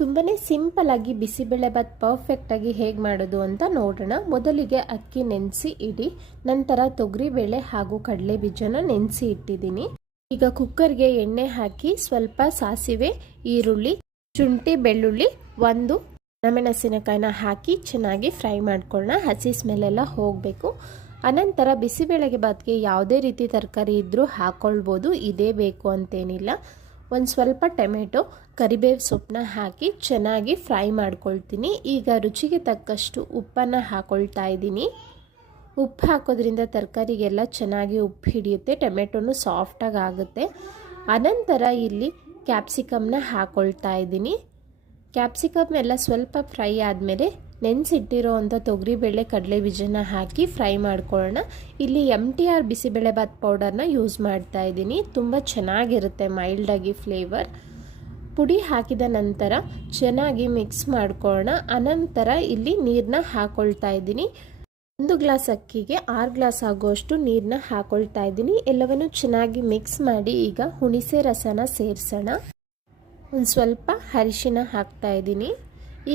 ತುಂಬಾ ಸಿಂಪಲ್ ಆಗಿ ಬಿಸಿಬೇಳೆಬಾತ್ ಪರ್ಫೆಕ್ಟ್ ಆಗಿ ಹೇಗೆ ಮಾಡೋದು ಅಂತ ನೋಡೋಣ. ಮೊದಲಿಗೆ ಅಕ್ಕಿ ನೆನೆಸಿ ಇಡಿ, ನಂತರ ತೊಗರಿಬೇಳೆ ಹಾಗೂ ಕಡಲೆ ಬೀಜನ ನೆನೆಸಿ ಇಟ್ಟಿದ್ದೀನಿ. ಈಗ ಕುಕ್ಕರ್ಗೆ ಎಣ್ಣೆ ಹಾಕಿ ಸ್ವಲ್ಪ ಸಾಸಿವೆ, ಈರುಳ್ಳಿ, ಶುಂಠಿ, ಬೆಳ್ಳುಳ್ಳಿ, ಒಂದು ಒಣಮೆಣಸಿನಕಾಯಿನ ಹಾಕಿ ಚೆನ್ನಾಗಿ ಫ್ರೈ ಮಾಡ್ಕೊಳ್ಳೋಣ. ಹಸಿ ಸ್ಮೆಲ್ಲೆಲ್ಲ ಹೋಗಬೇಕು. ಅನಂತರ ಬಿಸಿಬೇಳೆಗೆ ಬಾತ್ಗೆ ಯಾವುದೇ ರೀತಿ ತರಕಾರಿ ಇದ್ದರೂ ಹಾಕ್ಕೊಳ್ಬೋದು, ಇದೇ ಬೇಕು ಅಂತೇನಿಲ್ಲ. ಒಂದು ಸ್ವಲ್ಪ ಟೊಮೆಟೊ, ಕರಿಬೇವು ಸೊಪ್ಪನ್ನ ಹಾಕಿ ಚೆನ್ನಾಗಿ ಫ್ರೈ ಮಾಡ್ಕೊಳ್ತೀನಿ. ಈಗ ರುಚಿಗೆ ತಕ್ಕಷ್ಟು ಉಪ್ಪನ್ನು ಹಾಕ್ಕೊಳ್ತಾ ಇದ್ದೀನಿ. ಉಪ್ಪು ಹಾಕೋದ್ರಿಂದ ತರಕಾರಿಗೆಲ್ಲ ಚೆನ್ನಾಗಿ ಉಪ್ಪು ಹಿಡಿಯುತ್ತೆ, ಟೊಮೆಟೊನು ಸಾಫ್ಟಾಗಿ ಆಗುತ್ತೆ. ಅನಂತರ ಇಲ್ಲಿ ಕ್ಯಾಪ್ಸಿಕಮ್ನ ಹಾಕ್ಕೊಳ್ತಾ ಇದ್ದೀನಿ. ಕ್ಯಾಪ್ಸಿಕಮ್ ಎಲ್ಲ ಸ್ವಲ್ಪ ಫ್ರೈ ಆದಮೇಲೆ ನೆನೆಸಿಟ್ಟಿರೋ ಅಂಥ ತೊಗರಿಬೇಳೆ, ಕಡಲೆ ಬೀಜನ ಹಾಕಿ ಫ್ರೈ ಮಾಡ್ಕೊಳ್ಳೋಣ. ಇಲ್ಲಿ MTR ಬಿಸಿಬೇಳೆಬಾತ್ ಪೌಡರ್ನ ಯೂಸ್ ಮಾಡ್ತಾ ಇದ್ದೀನಿ. ತುಂಬ ಚೆನ್ನಾಗಿರುತ್ತೆ, ಮೈಲ್ಡಾಗಿ ಫ್ಲೇವರ್. ಪುಡಿ ಹಾಕಿದ ನಂತರ ಚೆನ್ನಾಗಿ ಮಿಕ್ಸ್ ಮಾಡ್ಕೊಳ್ಳೋಣ. ಅನಂತರ ಇಲ್ಲಿ ನೀರನ್ನ ಹಾಕ್ಕೊಳ್ತಾ ಇದ್ದೀನಿ. 1 ಗ್ಲಾಸ್ ಅಕ್ಕಿಗೆ 6 ಗ್ಲಾಸ್ ಆಗುವಷ್ಟು ನೀರನ್ನ ಹಾಕ್ಕೊಳ್ತಾ ಇದ್ದೀನಿ. ಎಲ್ಲವನ್ನು ಚೆನ್ನಾಗಿ ಮಿಕ್ಸ್ ಮಾಡಿ ಈಗ ಹುಣಸೆ ರಸನ ಸೇರಿಸೋಣ. ಒಂದು ಸ್ವಲ್ಪ ಅರಿಶಿನ ಹಾಕ್ತಾ ಇದ್ದೀನಿ.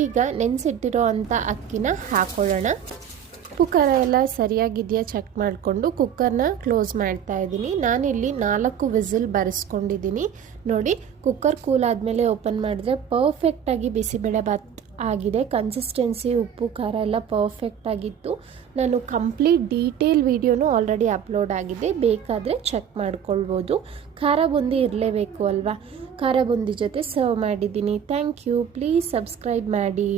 ಈಗ ನೆನೆಸಿಟ್ಟಿರೋ ಅಂಥ ಅಕ್ಕಿನ ಹಾಕೊಳ್ಳೋಣ. ಉಪ್ಪು ಖಾರ ಎಲ್ಲ ಸರಿಯಾಗಿದೆಯಾ ಚೆಕ್ ಮಾಡಿಕೊಂಡು ಕುಕ್ಕರ್ನ ಕ್ಲೋಸ್ ಮಾಡ್ತಾ ಇದ್ದೀನಿ. ನಾನಿಲ್ಲಿ 4 ವಿಸಿಲ್ ಬರೆಸ್ಕೊಂಡಿದ್ದೀನಿ. ನೋಡಿ, ಕುಕ್ಕರ್ ಕೂಲ್ ಆದಮೇಲೆ ಓಪನ್ ಮಾಡಿದ್ರೆ ಪರ್ಫೆಕ್ಟಾಗಿ ಬಿಸಿಬೇಳೆಬಾತ್ ಆಗಿದೆ. ಕನ್ಸಿಸ್ಟೆನ್ಸಿ, ಉಪ್ಪು ಖಾರ ಎಲ್ಲ ಪರ್ಫೆಕ್ಟ್ ಆಗಿತ್ತು. ನಾನು ಕಂಪ್ಲೀಟ್ ಡೀಟೇಲ್ ವಿಡಿಯೋನು ಆಲ್ರೆಡಿ ಅಪ್ಲೋಡ್ ಆಗಿದೆ, ಬೇಕಾದರೆ ಚೆಕ್ ಮಾಡ್ಕೊಳ್ಬೋದು. ಖಾರ ಬೂಂದಿ ಇರಲೇಬೇಕು ಅಲ್ವಾ, ಖಾರ ಬೂಂದಿ ಜೊತೆ ಸರ್ವ್ ಮಾಡಿದ್ದೀನಿ. Thank you. ಪ್ಲೀಸ್ ಸಬ್ಸ್ಕ್ರೈಬ್ ಮಾಡಿ.